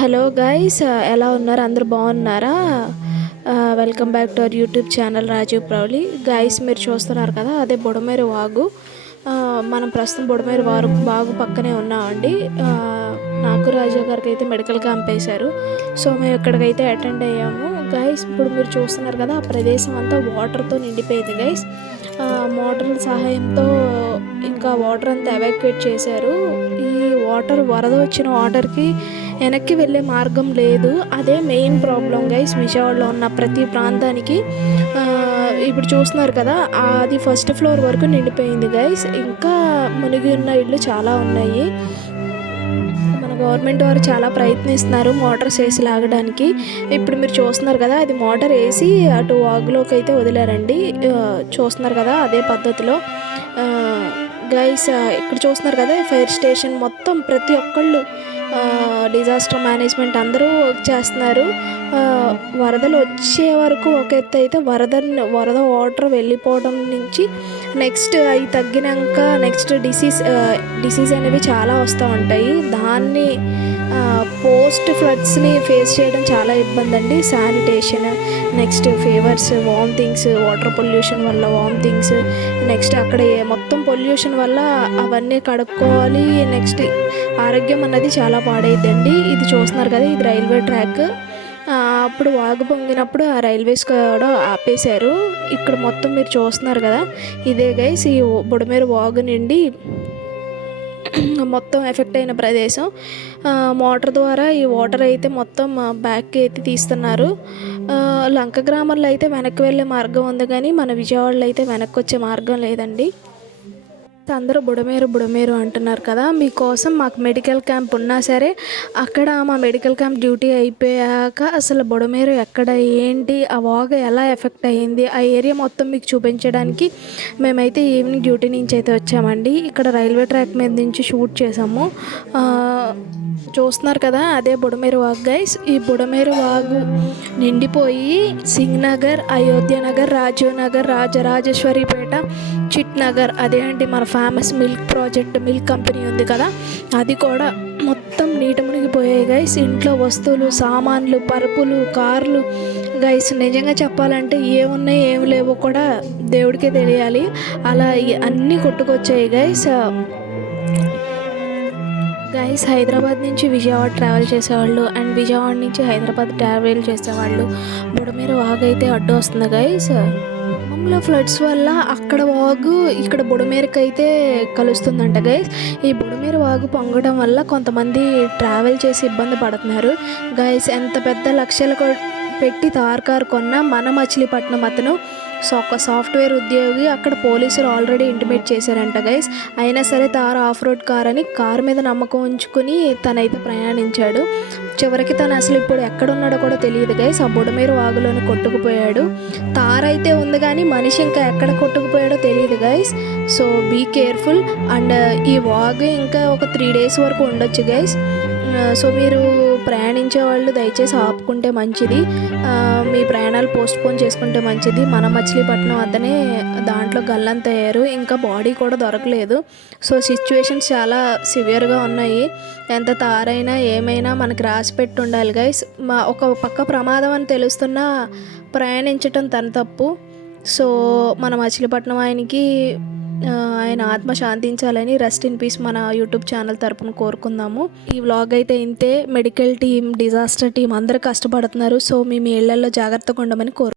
Hello guys ఎలా ఉన్నారు? అందరూ బాగున్నారా? Welcome back to our YouTube channel Rajiv Prauli guys మీరు చూస్తున్నారు కదా అదే బుడమేరు వాగు. మనం ప్రస్తుతం బుడమేరు వారు బాగు పక్కనే ఉన్నామండి. నాకు రాజా గారికి అయితే మెడికల్ క్యాంప్ వేశారు సో మేము ఇక్కడికైతే అటెండ్ అయ్యాము. గైస్ ఇప్పుడు మీరు చూస్తున్నారు కదా ఆ ప్రదేశం అంతా వాటర్తో నిండిపోయింది గైస్ మోటార్ల సహాయంతో ఇంకా వాటర్ అంతా ఎవాక్యుయేట్ చేశారు. ఈ వాటర్ వరద వచ్చిన వాటర్కి వెనక్కి వెళ్ళే మార్గం లేదు. అదే మెయిన్ ప్రాబ్లం గైస్ విజయవాడలో ఉన్న ప్రతి ప్రాంతానికి. ఇప్పుడు చూస్తున్నారు కదా అది ఫస్ట్ ఫ్లోర్ వరకు నిండిపోయింది గైస్ ఇంకా మునిగి ఉన్న ఇళ్ళు చాలా ఉన్నాయి. మన గవర్నమెంట్ వారు చాలా ప్రయత్నిస్తున్నారు మోటార్స్ వేసి లాగడానికి. ఇప్పుడు మీరు చూస్తున్నారు కదా అది మోటార్ వేసి అటు వాగులోకి అయితే వదిలారండి. చూస్తున్నారు కదా అదే పద్ధతిలో. గైస్ ఇక్కడ చూస్తున్నారు కదా ఫైర్ స్టేషన్ మొత్తం ప్రతి ఒక్కళ్ళు డిజాస్టర్ మేనేజ్మెంట్ అందరూ వర్క్ చేస్తున్నారు. వరదలు వచ్చే వరకు ఒక ఎత్తు అయితే వరద వరద వాటర్ వెళ్ళిపోవడం నుంచి నెక్స్ట్ అవి తగ్గినాక నెక్స్ట్ డిసీజ్ డిసీజ్ అనేవి చాలా వస్తూ ఉంటాయి. దాన్ని పోస్ట్ ఫ్లడ్స్ని ఫేస్ చేయడం చాలా ఇబ్బంది అండి sanitation next fevers vomitings water pollution వల్ల వామిటింగ్స్ నెక్స్ట్ అక్కడ మొత్తం పొల్యూషన్ వల్ల అవన్నీ కడుక్కోవాలి. నెక్స్ట్ ఆరోగ్యం అన్నది చాలా పాడైద్దండి. ఇది చూస్తున్నారు కదా ఇది రైల్వే ట్రాక్. అప్పుడు వాగు పొంగినప్పుడు ఆ రైల్వేస్ కూడా ఆపేశారు. ఇక్కడ మొత్తం మీరు చూస్తున్నారు కదా ఇదే గైస్ ఈ బుడమేరు వాగు నుండి మొత్తం ఎఫెక్ట్ అయిన ప్రదేశం. మోటార్ ద్వారా ఈ వాటర్ అయితే మొత్తం బ్యాక్కి అయితే తీస్తున్నారు. లంక గ్రామంలో అయితే వెనక్కి వెళ్ళే మార్గం ఉంది కానీ మన విజయవాడలో అయితే వెనక్కి వచ్చే మార్గం లేదండి. అందరూ బుడమేరు బుడమేరు అంటున్నారు కదా. మీకోసం మాకు మెడికల్ క్యాంప్ ఉన్నా సరే అక్కడ మా మెడికల్ క్యాంప్ డ్యూటీ అయిపోయాక అసలు బుడమేరు ఎక్కడ ఏంటి ఆ వాగ ఎలా ఎఫెక్ట్ అయ్యింది ఆ ఏరియా మొత్తం మీకు చూపించడానికి మేమైతే ఈవినింగ్ డ్యూటీ నుంచి అయితే వచ్చామండి. ఇక్కడ రైల్వే ట్రాక్ మీద నుంచి షూట్ చేసాము చూస్తున్నారు కదా అదే బుడమేరు వాగ్ గైస్ ఈ బుడమేరు వాగు నిండిపోయి సింగ్ నగర్ అయోధ్య నగర్ రాజీవ్ నగర్ రాజరాజేశ్వరిపేట చిట్ నగర్ అదే అండి మన famous milk project milk company ఉంది కదా అది కూడా మొత్తం నీట మునిగిపోయాయి గైస్ ఇంట్లో వస్తువులు సామాన్లు పరుపులు కార్లు గైస్ నిజంగా చెప్పాలంటే ఏమున్నాయి ఏమి లేవో కూడా దేవుడికే తెలియాలి. అలా అన్నీ కొట్టుకొచ్చాయి గైస్ గైస్ హైదరాబాద్ నుంచి విజయవాడ ట్రావెల్ చేసేవాళ్ళు అండ్ విజయవాడ నుంచి హైదరాబాద్ ట్రావెల్ చేసేవాళ్ళు. బుడమేర వాగు అయితే అడ్డు వస్తుంది గైస్ ఖమ్మంలో ఫ్లడ్స్ వల్ల అక్కడ వాగు ఇక్కడ బుడమేరకు అయితే కలుస్తుందంట గైస్ ఈ బుడమేర వాగు పొంగడం వల్ల కొంతమంది ట్రావెల్ చేసి ఇబ్బంది పడుతున్నారు. గైస్ ఎంత పెద్ద లక్ష్యాలు పెట్టి తార్ కొన్న మన మచిలీపట్నం అతను సో ఒక సాఫ్ట్వేర్ ఉద్యోగి అక్కడ పోలీసులు ఆల్రెడీ ఇంటిమేట్ చేశారంట గైస్. అయినా సరే తార్ ఆఫ్ రోడ్ కార్ అని కార్ మీద నమ్మకం ఉంచుకుని తనైతే ప్రయాణించాడు. చివరికి తను అసలు ఇప్పుడు ఎక్కడ ఉన్నాడో కూడా తెలియదు గైస్. ఆ బుడమేరు వాగులోనే కొట్టుకుపోయాడు. తార్ అయితే ఉంది కానీ మనిషి ఇంకా ఎక్కడ కొట్టుకుపోయాడో తెలియదు guys. So be careful. And ఈ వాగు ఇంకా ఒక త్రీ డేస్ వరకు ఉండొచ్చు గైస్. సో మీరు ప్రయాణించే వాళ్ళు దయచేసి ఆపుకుంటే మంచిది. మీ ప్రయాణాలు పోస్ట్పోన్ చేసుకుంటే మంచిది. మన మచిలీపట్నం అతనే దాంట్లో గల్లంతయ్యారు ఇంకా బాడీ కూడా దొరకలేదు. సో సిచ్యువేషన్స్ చాలా సివియర్గా ఉన్నాయి. ఎంత తారైనా ఏమైనా మనకి రాసి పెట్టి ఉండాలి గైస్. మా ఒక పక్క ప్రమాదం అని తెలుస్తున్నా ప్రయాణించటం తన తప్పు. సో మన మచిలీపట్నం ఆయనకి ఆయన ఆత్మ శాంతించాలని రెస్ట్ ఇన్ పీస్ మన యూట్యూబ్ ఛానల్ తరపున కోరుకుందాము. ఈ వ్లాగ్ అయితే ఇంతే. మెడికల్ టీం డిజాస్టర్ టీం అందరూ కష్టపడుతున్నారు. సో మేము ఇళ్ళలో జాగ్రత్తగా ఉండమని కోరు